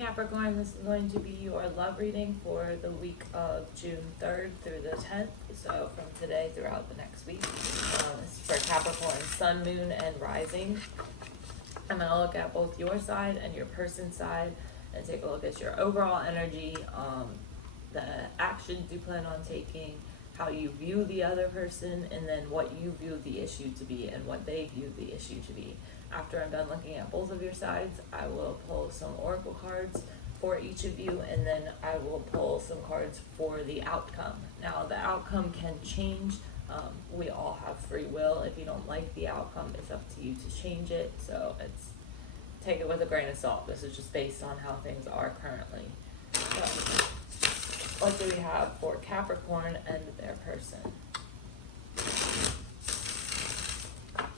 Capricorn, this is going to be your love reading for the week of June 3rd through the 10th. So from today throughout the next week. This is for Capricorn, Sun, Moon, and Rising. I'm going to look at both your side and your person's side and take a look at your overall energy, the actions you plan on taking, how you view the other person, and then what you view the issue to be and what they view the issue to be. After I'm done looking at both of your sides, I will pull some oracle cards for each of you, and then I will pull some cards for the outcome. Now, the outcome can change. We all have free will. If you don't like the outcome, it's up to you to change it. So take it with a grain of salt. This is just based on how things are currently. So, what do we have for Capricorn and their person? Alright,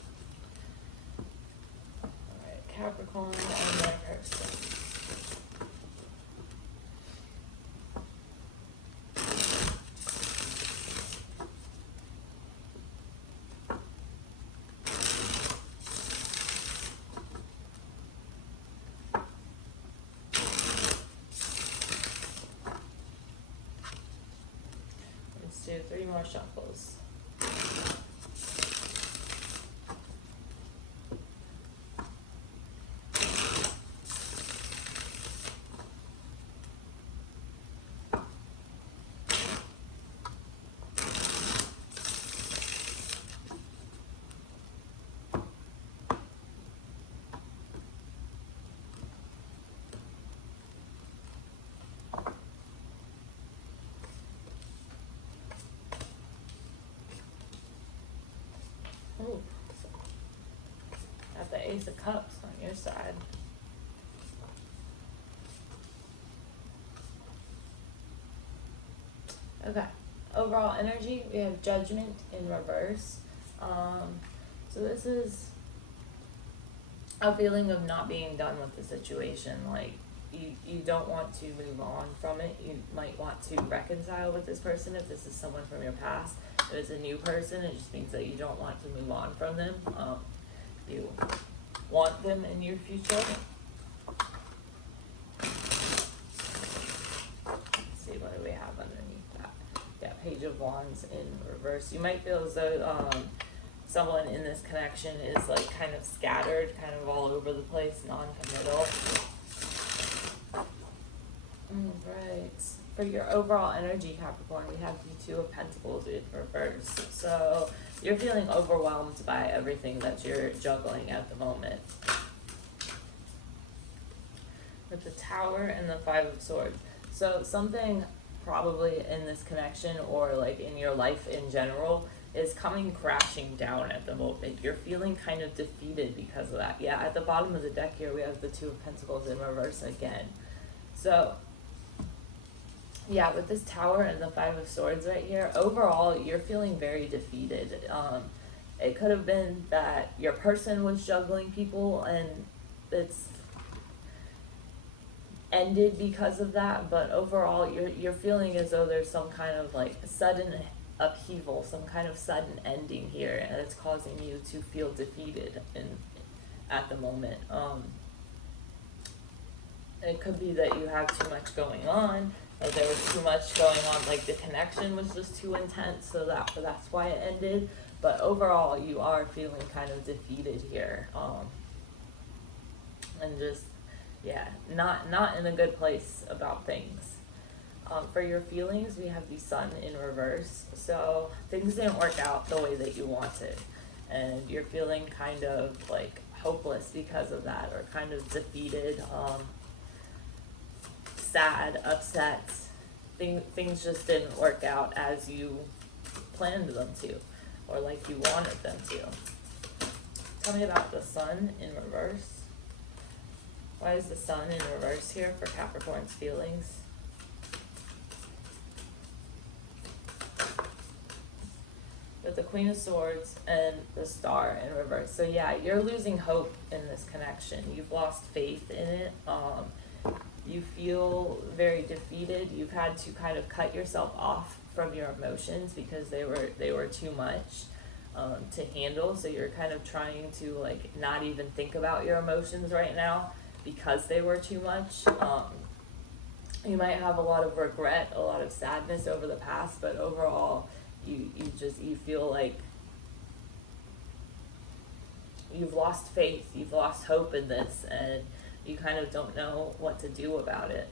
Capricorn and their person. Do 3 more shuffles. Ooh. Got the Ace of Cups on your side. Okay. Overall energy, we have Judgment in reverse. So this is a feeling of not being done with the situation. Like, you don't want to move on from it. You might want to reconcile with this person if this is someone from your past. If it's a new person, it just means that you don't want to move on from them. You want them in your future. Let's see, what do we have underneath that? Yeah, Page of Wands in reverse. You might feel as though someone in this connection is like kind of scattered, kind of all over the place, non-committal. Right. For your overall energy, Capricorn, we have the Two of Pentacles in reverse. So you're feeling overwhelmed by everything that you're juggling at the moment. With the Tower and the Five of Swords. So something probably in this connection or like in your life in general is coming crashing down at the moment. You're feeling kind of defeated because of that. Yeah, at the bottom of the deck here, we have the Two of Pentacles in reverse again. So yeah, with this Tower and the Five of Swords right here, overall, you're feeling very defeated. It could have been that your person was juggling people and it's ended because of that, but overall, you're feeling as though there's some kind of like sudden upheaval, some kind of sudden ending here, and it's causing you to feel defeated at the moment. It could be that you have too much going on, or there was too much going on, like the connection was just too intense, so that's why it ended. But overall, you are feeling kind of defeated here, and just, yeah, not in a good place about things. For your feelings, we have the Sun in reverse, so things didn't work out the way that you wanted, and you're feeling kind of like hopeless because of that, or kind of defeated, sad, upset. Things just didn't work out as you planned them to, or like you wanted them to. Tell me about the Sun in reverse. Why is the Sun in reverse here for Capricorn's feelings? With the Queen of Swords and the Star in reverse. So yeah, you're losing hope in this connection. You've lost faith in it. You feel very defeated. You've had to kind of cut yourself off from your emotions because they were too much to handle. So you're kind of trying to like not even think about your emotions right now. because they were too much. You might have a lot of regret, a lot of sadness over the past, but overall, you feel like you've lost faith, you've lost hope in this, and you kind of don't know what to do about it.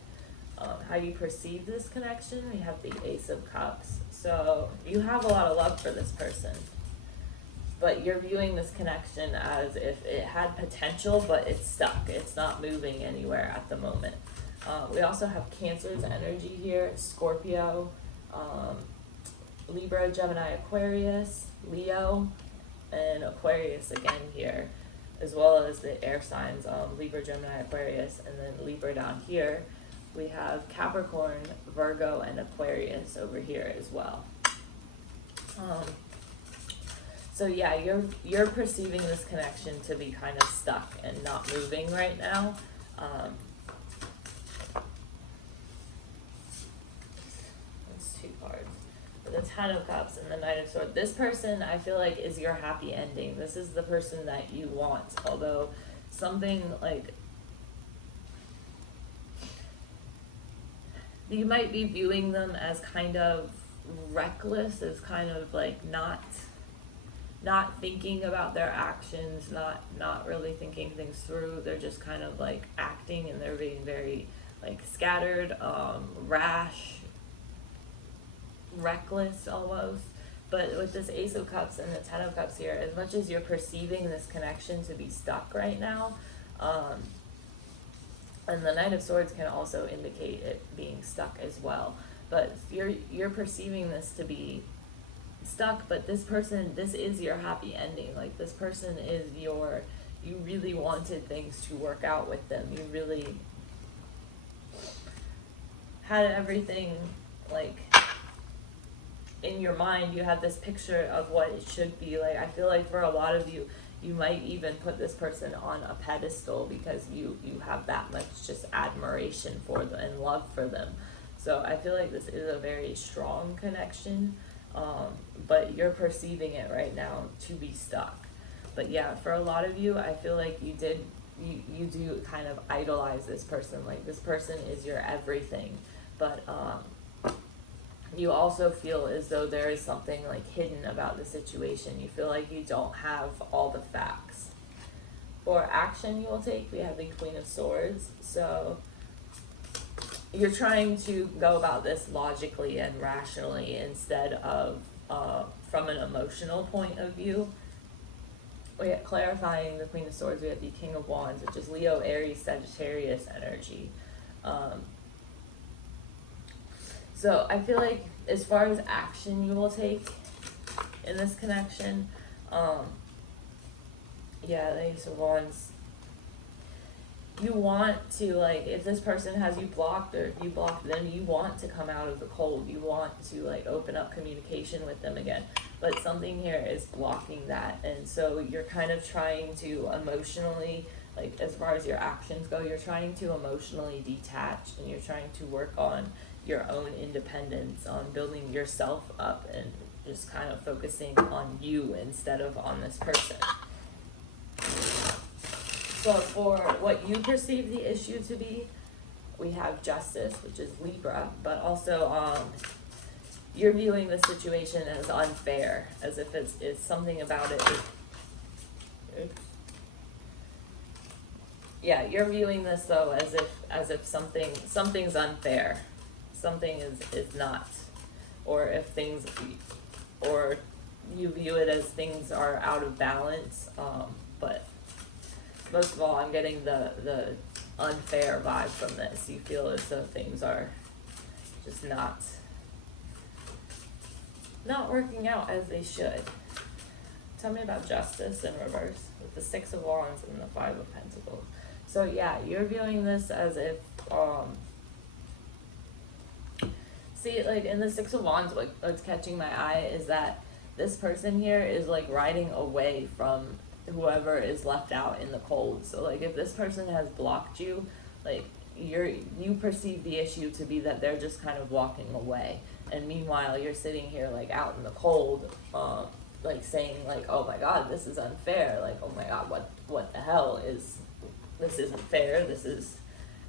How you perceive this connection, we have the Ace of Cups. So you have a lot of love for this person, but you're viewing this connection as if it had potential, but it's stuck. It's not moving anywhere at the moment. We also have Cancer's energy here, Scorpio, Libra, Gemini, Aquarius, Leo, and Aquarius again here, as well as the air signs, Libra, Gemini, Aquarius, and then Libra down here. We have Capricorn, Virgo, and Aquarius over here as well. So yeah, you're perceiving this connection to be kind of stuck and not moving right now. That's two cards. The Ten of Cups and the Knight of Swords. This person, I feel like, is your happy ending. This is the person that you want. Although something like, you might be viewing them as kind of reckless, as kind of like not thinking about their actions, not really thinking things through. They're just kind of like acting, and they're being very like scattered, rash, reckless almost. But with this Ace of Cups and the Ten of Cups here, as much as you're perceiving this connection to be stuck right now, and the Knight of Swords can also indicate it being stuck as well. But you're perceiving this to be stuck, but this person, this is your happy ending. Like, this person is you really wanted things to work out with them. You really had everything, like, in your mind. You had this picture of what it should be. Like, I feel like for a lot of you, you might even put this person on a pedestal because you have that much just admiration for them and love for them. So I feel like this is a very strong connection, but you're perceiving it right now to be stuck. But yeah, for a lot of you, I feel like you do kind of idolize this person. Like, this person is your everything, but you also feel as though there is something like hidden about the situation. You feel like you don't have all the facts. For action you will take, we have the Queen of Swords. So you're trying to go about this logically and rationally instead of from an emotional point of view. We have, clarifying the Queen of Swords, we have the King of Wands, which is Leo, Aries, Sagittarius energy. So I feel like as far as action you will take in this connection, yeah, the Ace of Wands, you want to, like, if this person has you blocked, or if you block them, you want to come out of the cold. You want to, like, open up communication with them again. But something here is blocking that. And so you're kind of trying to emotionally, like, as far as your actions go, you're trying to emotionally detach, and you're trying to work on your own independence, on building yourself up, and just kind of focusing on you instead of on this person. So for what you perceive the issue to be, we have Justice, which is Libra, but also you're viewing the situation as unfair, as if it's something about it. Yeah, you're viewing this though as if something's unfair, something is not, or if things, or you view it as things are out of balance. But most of all, I'm getting the unfair vibe from this. You feel as though things are just not working out as they should. Tell me about Justice in reverse with the Six of Wands and the Five of Pentacles. So yeah, you're viewing this as if, see, like in the Six of Wands, what's catching my eye is that this person here is like riding away from whoever is left out in the cold. So like if this person has blocked you, like you perceive the issue to be that they're just kind of walking away, and meanwhile you're sitting here like out in the cold, like saying like, oh my god, this is unfair, like, oh my god, what the hell is this isn't fair.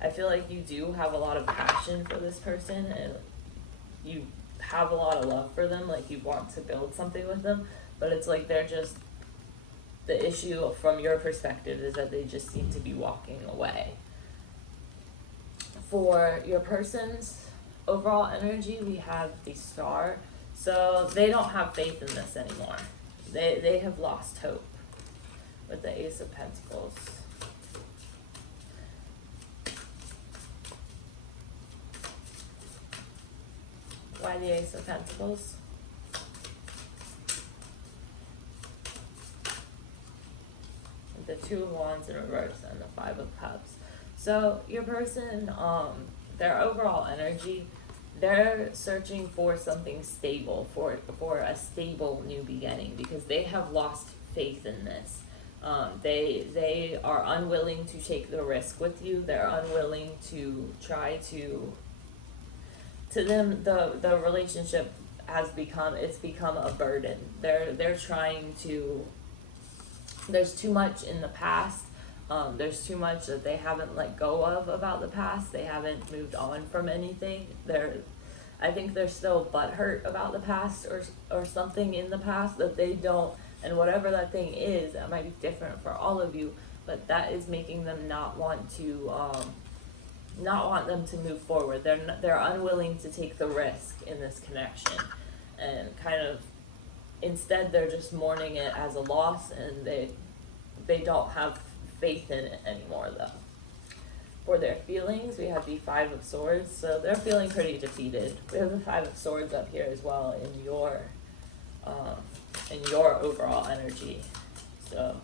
I feel like you do have a lot of passion for this person, and you have a lot of love for them, like you want to build something with them, but it's like the issue from your perspective is that they just seem to be walking away. For your person's overall energy, we have the Star. So they don't have faith in this anymore. They have lost hope with the Ace of Pentacles. Why the Ace of Pentacles? The Two of Wands in reverse and the Five of Cups. So your person, their overall energy, they're searching for something stable, for a stable new beginning, because they have lost faith in this. They are unwilling to take the risk with you. They're unwilling to try to them, the relationship has become a burden. They're trying to, there's too much in the past. There's too much that they haven't let go of about the past. They haven't moved on from anything. I think they're still butthurt about the past or something in the past that they don't, and whatever that thing is, that might be different for all of you, but that is making them not want them to move forward. They're unwilling to take the risk in this connection, and kind of instead they're just mourning it as a loss, and they don't have faith in it anymore though. For their feelings, we have the Five of Swords, so they're feeling pretty defeated. We have the Five of Swords up here as well in your overall energy. So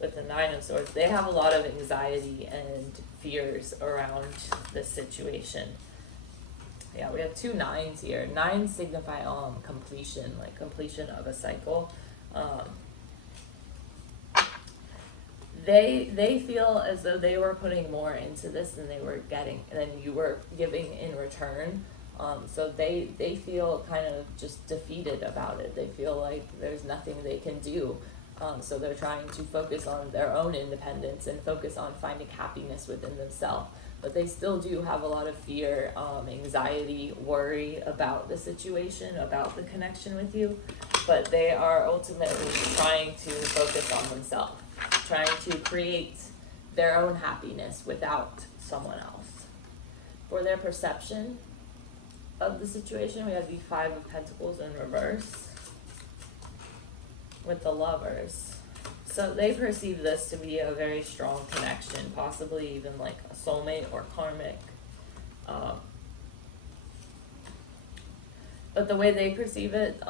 with the Nine of Swords, they have a lot of anxiety and fears around this situation. Yeah, we have two nines here. Nines signify completion, like completion of a cycle. They feel as though they were putting more into this than you were giving in return. So they feel kind of just defeated about it. They feel like there's nothing they can do. So they're trying to focus on their own independence and focus on finding happiness within themselves. But they still do have a lot of fear, anxiety, worry about the situation, about the connection with you. But they are ultimately trying to focus on themselves, trying to create their own happiness without someone else. For their perception of the situation, we have the Five of Pentacles in reverse with the Lovers. So they perceive this to be a very strong connection, possibly even like a soulmate or karmic. But the way they perceive it,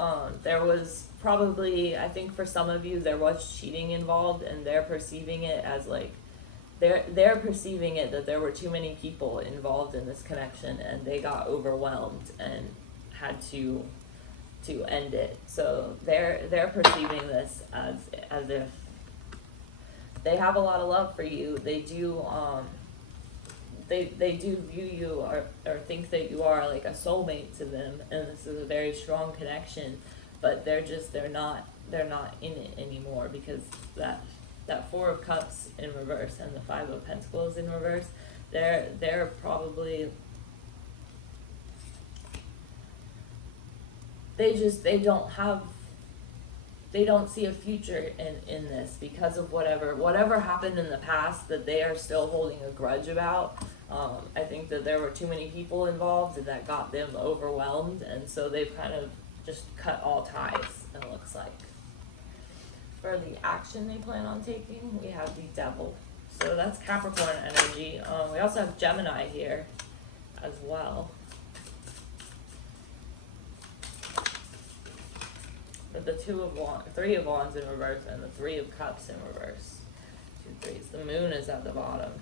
there was probably, I think for some of you, there was cheating involved, and they're perceiving it as like, they're perceiving it that there were too many people involved in this connection, and they got overwhelmed and had to end it. So they're perceiving this as if they have a lot of love for you. They do they do view you or think that you are like a soulmate to them, and this is a very strong connection, but they're not in it anymore, because that Four of Cups in reverse and the Five of Pentacles in reverse, they're probably, they don't see a future in this because of whatever happened in the past that they are still holding a grudge about. I think that there were too many people involved, and that got them overwhelmed, and so they've kind of just cut all ties, it looks like. For the action they plan on taking, we have the Devil. So that's Capricorn energy. We also have Gemini here as well. With the Three of Wands in reverse and the Three of Cups in reverse. 2 threes. The Moon is at the bottom.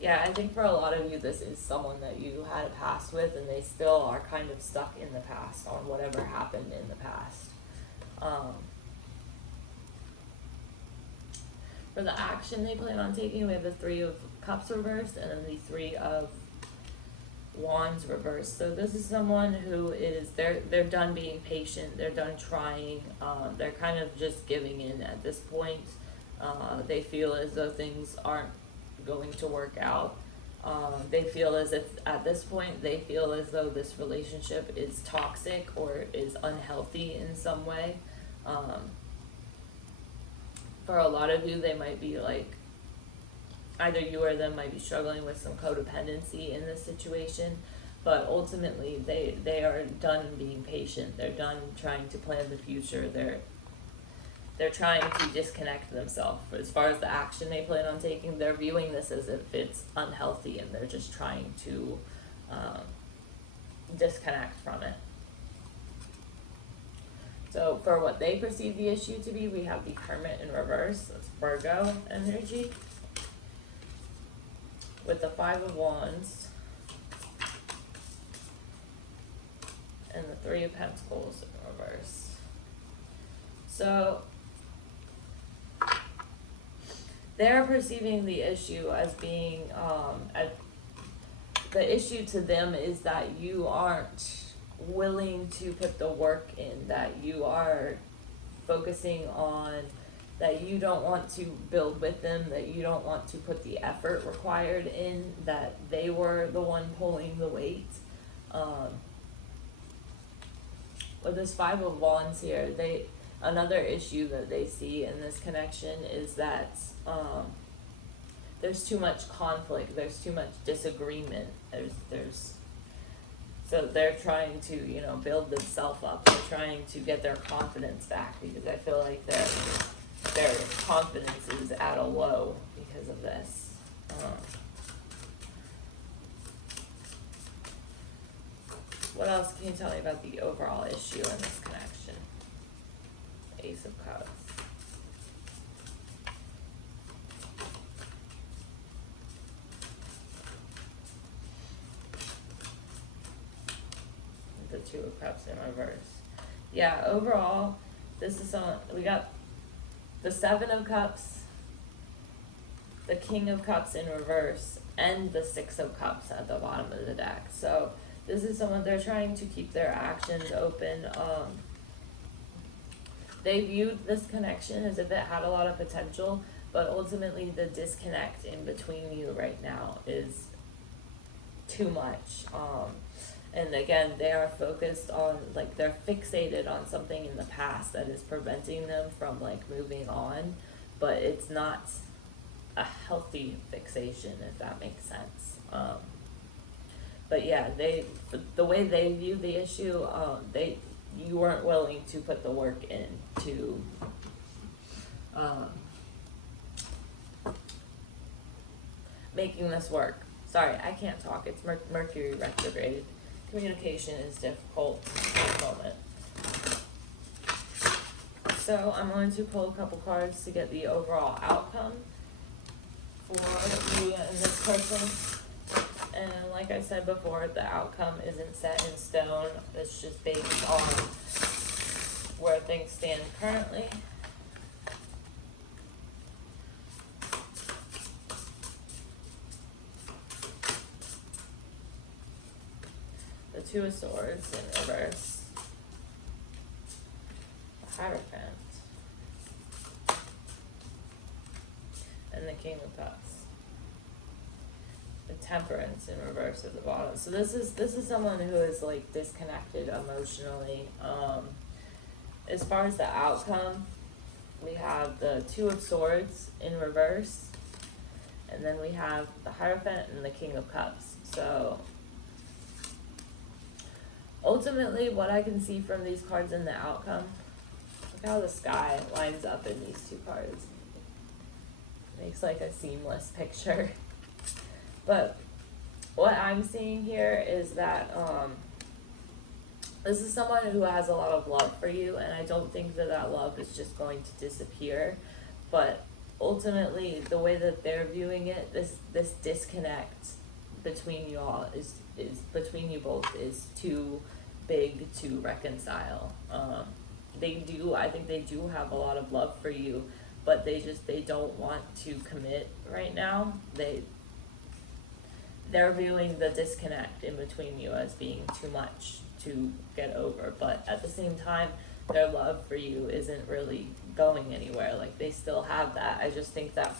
Yeah, I think for a lot of you, this is someone that you had a past with, and they still are kind of stuck in the past on whatever happened in the past. For the action they plan on taking, we have the Three of Cups reversed and then the Three of Wands reversed. So this is someone who is, they're done being patient, they're done trying, they're kind of just giving in at this point. They feel as though things aren't going to work out. They feel as if at this point they feel as though this relationship is toxic or is unhealthy in some way. For a lot of you, they might be like, either you or them might be struggling with some codependency in this situation, but ultimately they are done being patient. They're done trying to plan the future. They're trying to disconnect themselves. As far as the action they plan on taking, they're viewing this as if it's unhealthy, and they're just trying to disconnect from it. So for what they perceive the issue to be, we have the Hermit in reverse. That's Virgo energy. With the Five of Wands and the Three of Pentacles in reverse. So they're perceiving the issue as being, the issue to them is that you aren't willing to put the work in, that you are focusing on, that you don't want to build with them, that you don't want to put the effort required in, that they were the one pulling the weight. With this Five of Wands here, another issue that they see in this connection is that there's too much conflict, there's too much disagreement, so they're trying to, build themselves up. They're trying to get their confidence back, because I feel like their confidence is at a low because of this. What else can you tell me about the overall issue in this connection? Ace of Cups. The Two of Cups in reverse. Yeah, overall, this is we got the Seven of Cups, the King of Cups in reverse, and the Six of Cups at the bottom of the deck. So this is someone, they're trying to keep their actions open. They viewed this connection as if it had a lot of potential, but ultimately the disconnect in between you right now is too much. And again, they are focused on, they're fixated on something in the past that is preventing them from, moving on. But it's not a healthy fixation, if that makes sense. But yeah, the way they view the issue, you weren't willing to put the work in to making this work. Sorry, I can't talk. It's Mercury retrograde. Communication is difficult at the moment. So I'm going to pull a couple cards to get the overall outcome for you and this person. And like I said before, the outcome isn't set in stone. It's just based on where things stand currently. The Two of Swords in reverse. The Hierophant. And the King of Cups. The Temperance in reverse at the bottom. So this is someone who is disconnected emotionally. As far as the outcome, we have the Two of Swords in reverse, and then we have the Hierophant and the King of Cups. So ultimately, what I can see from these cards in the outcome, look how the sky lines up in these two cards. Makes a seamless picture. But what I'm seeing here is that this is someone who has a lot of love for you, and I don't think that love is just going to disappear. But ultimately, the way that they're viewing it, this disconnect between you all is between you both is too big to reconcile. I think they do have a lot of love for you, but they don't want to commit right now. They're viewing the disconnect in between you as being too much to get over, but at the same time, their love for you isn't really going anywhere. Like, they still have that. I just think that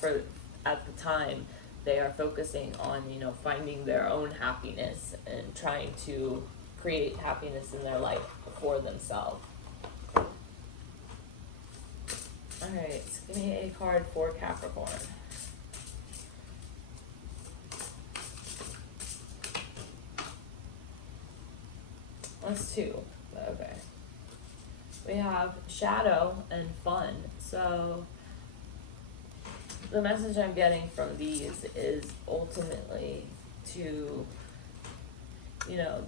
at the time, they are focusing on, finding their own happiness and trying to create happiness in their life for themselves. Alright, so give me a card for Capricorn. That's two, but okay. We have shadow and fun. So the message I'm getting from these is ultimately to,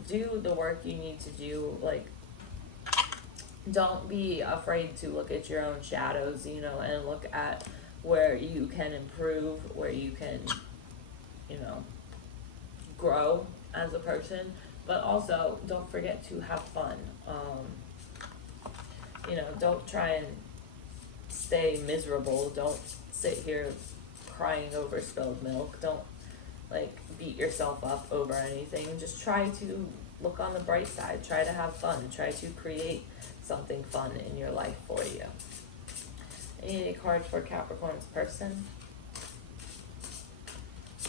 do the work you need to do. Like, don't be afraid to look at your own shadows, and look at where you can improve, where you can, grow as a person. But also, don't forget to have fun. Don't try and stay miserable. Don't sit here crying over spilled milk. Don't, beat yourself up over anything. Just try to look on the bright side. Try to have fun. Try to create something fun in your life for you. I need a card for Capricorn's person.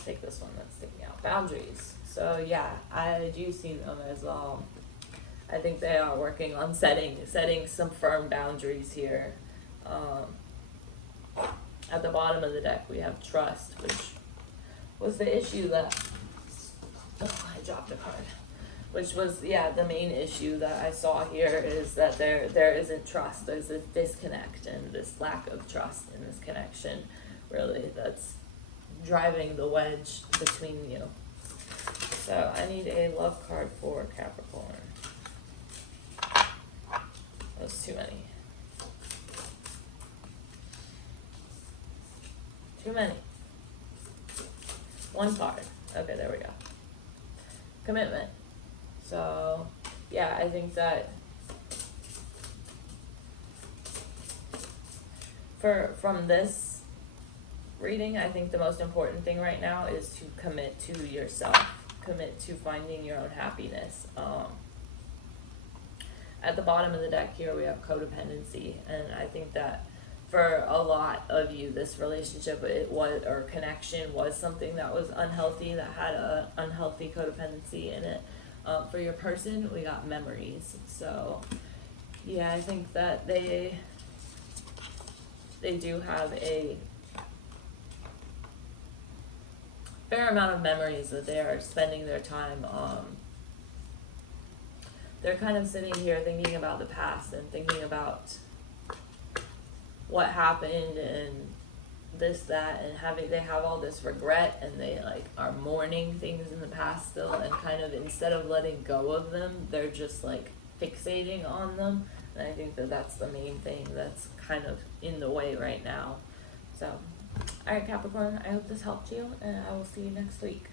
Take this one that's sticking out. Boundaries. So yeah, I do see them as I think they are working on setting some firm boundaries here. At the bottom of the deck we have trust, which was the issue that I dropped a card. Which was, the main issue that I saw here is that there isn't trust. There's a disconnect, and this lack of trust in this connection, really, that's driving the wedge between you. So I need a love card for Capricorn. That's too many. Too many. One card. Okay, there we go. Commitment. So, yeah, I think that from this reading, I think the most important thing right now is to commit to yourself. Commit to finding your own happiness. At the bottom of the deck here, we have codependency, and I think that for a lot of you, this relationship or connection was something that was unhealthy, that had a unhealthy codependency in it. For your person, we got memories. So, yeah, I think that they do have a fair amount of memories that they are spending their time. They're kind of sitting here thinking about the past and thinking about what happened and this, that, and they have all this regret, and they are mourning things in the past still, and kind of, instead of letting go of them, they're just fixating on them. And I think that that's the main thing that's kind of in the way right now. So, alright, Capricorn, I hope this helped you, and I will see you next week.